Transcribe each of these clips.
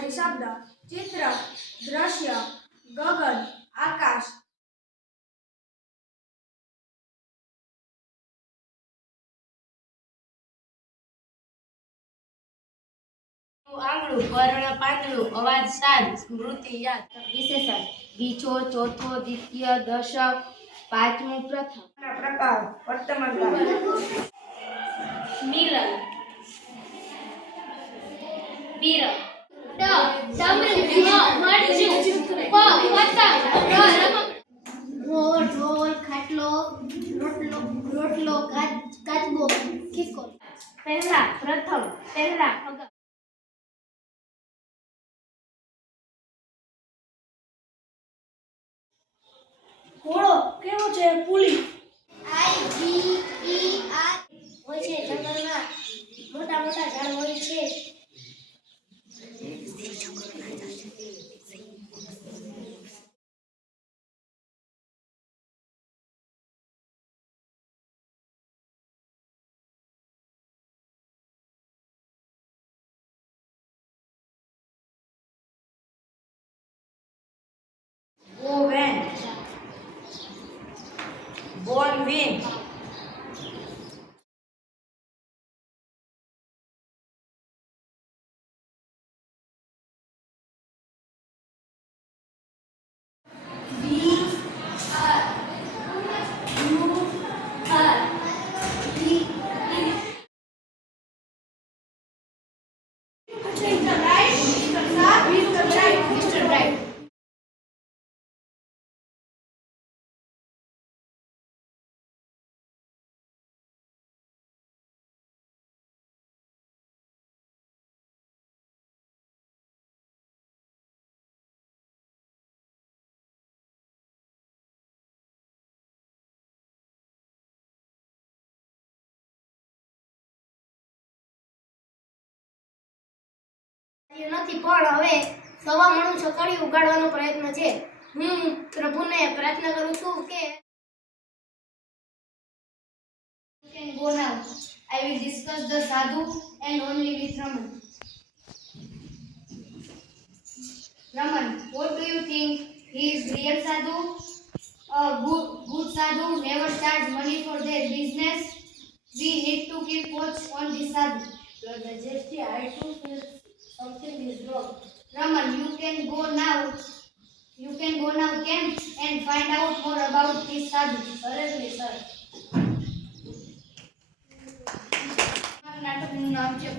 છે શબ્દ, ચિત્ર, દ્રશ્ય, ગગન, આકાશ. આંગળું, પર્ણ, પાંદડું, અવાજ, સાદ, સ્મૃતિ, યાદ. વિશેષણ: બીજો, ચોથો, દ્વિતીય, દશક, પાંચમું, પ્રથમ. પ્રકાર: વર્તમાન કાળ. મિલન, વિરલ. ઢોલ, ખાટલો, રોટલો, કાચબો, ખિસકો. પહેલા, પ્રથમ, પહેલા, અગર. ઘોડો કેવો છે? પુલી. IGER હોય છે. જંગલમાં મોટા મોટા ઝાડ હોય છે. ઓવેન, બોલવિન. નથી, પણ હવે સવા મણું છકડી ઉગાડવાનો પ્રયત્ન છે. હું પ્રભુને પ્રાર્થના કરું છું કે you can go now. I will discuss the sadhu and only with Raman. Raman, what do you think? He is real sadhu? A good sadhu never charge money for their business. We need to keep watch on this sadhu. Your Majesty, I too feel something is wrong. Raman, you can go now. You can go now camp and find out more about this sadhu. Certainly, sir. નાટકનું નામ છે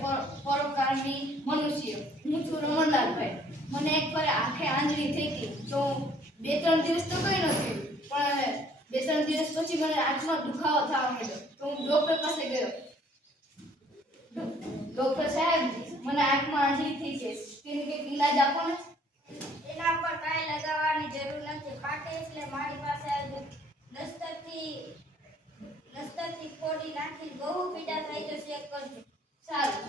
પરોપકારની મનુષ્ય. હું છું રમણલાલભાઈ. મને એક વાર આંખે આંધળી થઈ ગઈ તો 2-3 દિવસ તો કંઈ નથી, પણ 2-3 દિવસ પછી મને આંખમાં દુખાવો થવા માંડ્યો તો હું ડોક્ટર પાસે ગયો. ડોક્ટર સાહેબ, મને આંખમાં આંધળી થઈ છે, તેની કંઈક ઈલાજ આપો ને. એના પર કાંઈ લગાવવાની જરૂર નથી. ફાટે એટલે મારી પાસે દસ્તરથી ફોડી નાખી બહુ પીડા થાય તો ચેક કરજો. સારું.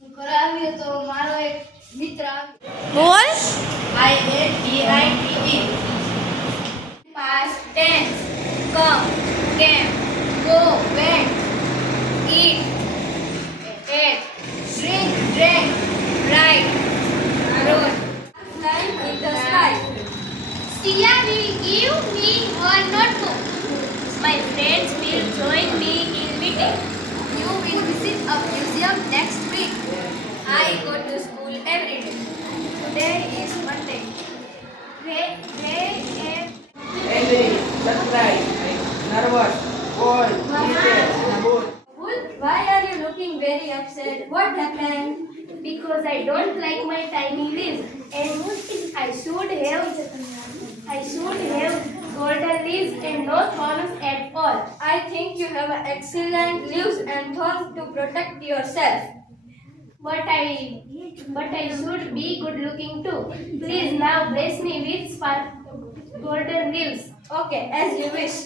હું ઘરે આવ્યો તો મારો એક મિત્ર બોલ. IATITE. past tense, come, came, go, went, eat, ate, drink, drank, write, wrote. Time in the sky. Sia will give me her notebook. My friends will join me in meeting. You will visit a museum next week. I go to school every day. Today is Monday. Angry, surprised, nervous, cold, irritated, and bored. Why are you looking very upset? What happened? Because I don't like my tiny leaves and I should have golden leaves and no thorns at all. I think you have excellent leaves and thorns to protect yourself. But I should be good looking too. Please now bless me with golden leaves. Okay, as you wish.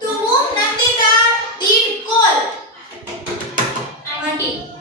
To whom Nandita did call? Auntie.